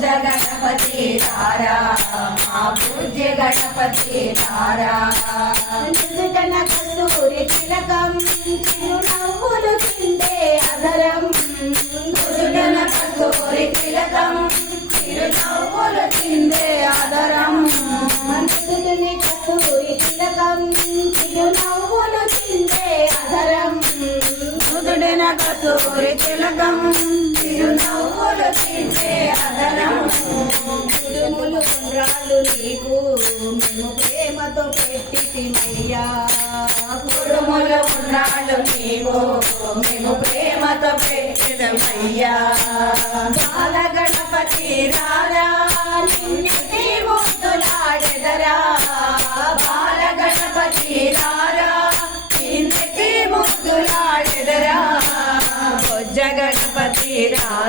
గణపతి తారా మా పూజ్య గణపతి తారా. నిజటన కస్తూరి తిలకం చిరునవ్వులు చిందే అదరం నిజటన కస్తూరి తిలకం చిరునవ్వులు చిందే అదరం నిజటని నుదుడిన కస్తూరి తిలకం చిరునవ్వులు చిందే అదరం కుడుములు ఉండ్రాళ్ళు నీకు మేము ప్రేమతో పెట్టిమయ్యా కుడుములు ఉండ్రాళ్ళు మేము ప్రేమతో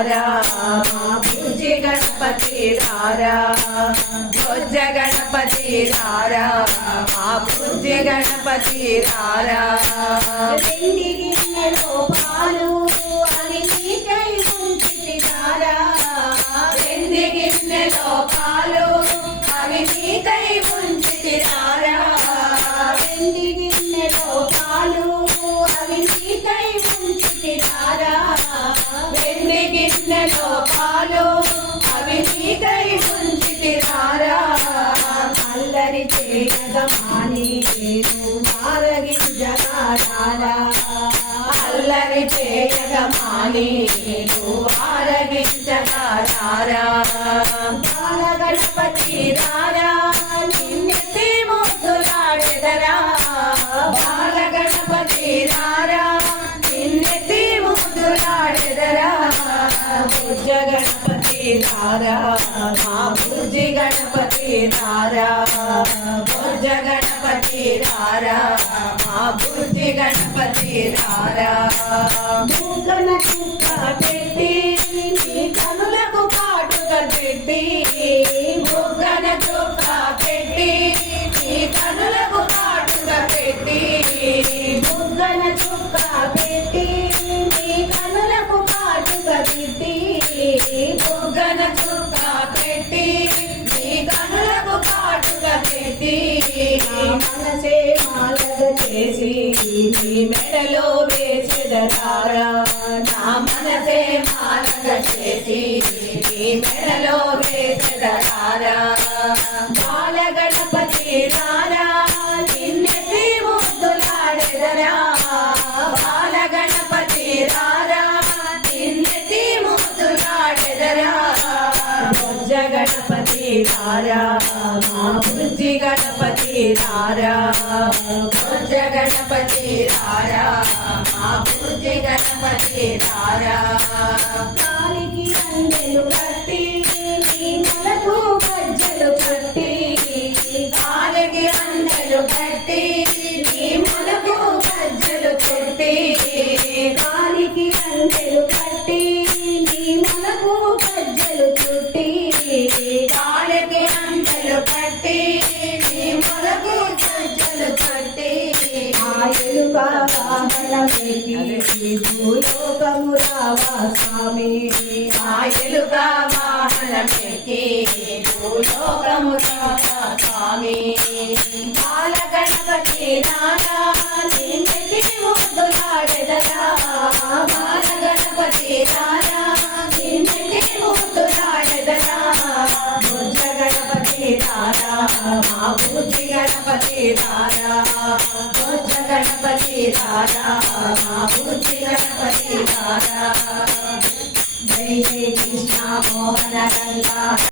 రారా మా గణపతి రారా బొజ్జ గణపతి రారా మా బుజ్జి గణపతి రారా వెండి గిన్నెలో పాలు గిన్నెలో పాలు అవి నీకై ఉంచితి రారా అల్లరి చేయగమాని నేను ఆరగించగారా అల్లరి చేయగమాని నేను ఆరగించగారా బాల గణపతి రారా? నిన్నెత్తి ముద్దులాడెదరా బాల గణపతి రారా మా భుజి గణపతి రారా భుజ గణపతి రారా మా భుజి గణపతి రారా మూకన చుక్క పెట్టి నీ కనులకు కాటుక పెట్టి మనసే మాలగ చేసి నీ మెడలో వేసెదరారా నా మనసే మాలగ చేసి నీ మెడలో వేసెదరారా బాల గణపతి రారా నిన్నే ముద్దులాడెదరా బాల గణపతి రారా నిన్నే ముద్దులాడెదరా గణపతి రారా మా గణపతి రారా? భుజ గణపతి రారా? మా గణపతి రారా? కాలికి అందెలు కట్టి నీ గజ్జలు కట్టి కాలికి అందెలు కట్టి భూలోకము రావా స్వామి ఆయలుగా వాహనమేకి భూలోకము రావా స్వామి బాల గణపతి రారా బాల గణపతి రారా గణపతి రారా మా బుద్ధి గణపతి రారా గణపతి రారా మా బుద్ధి గణపతి రారా జై జై కృష్ణ మోహన గంగా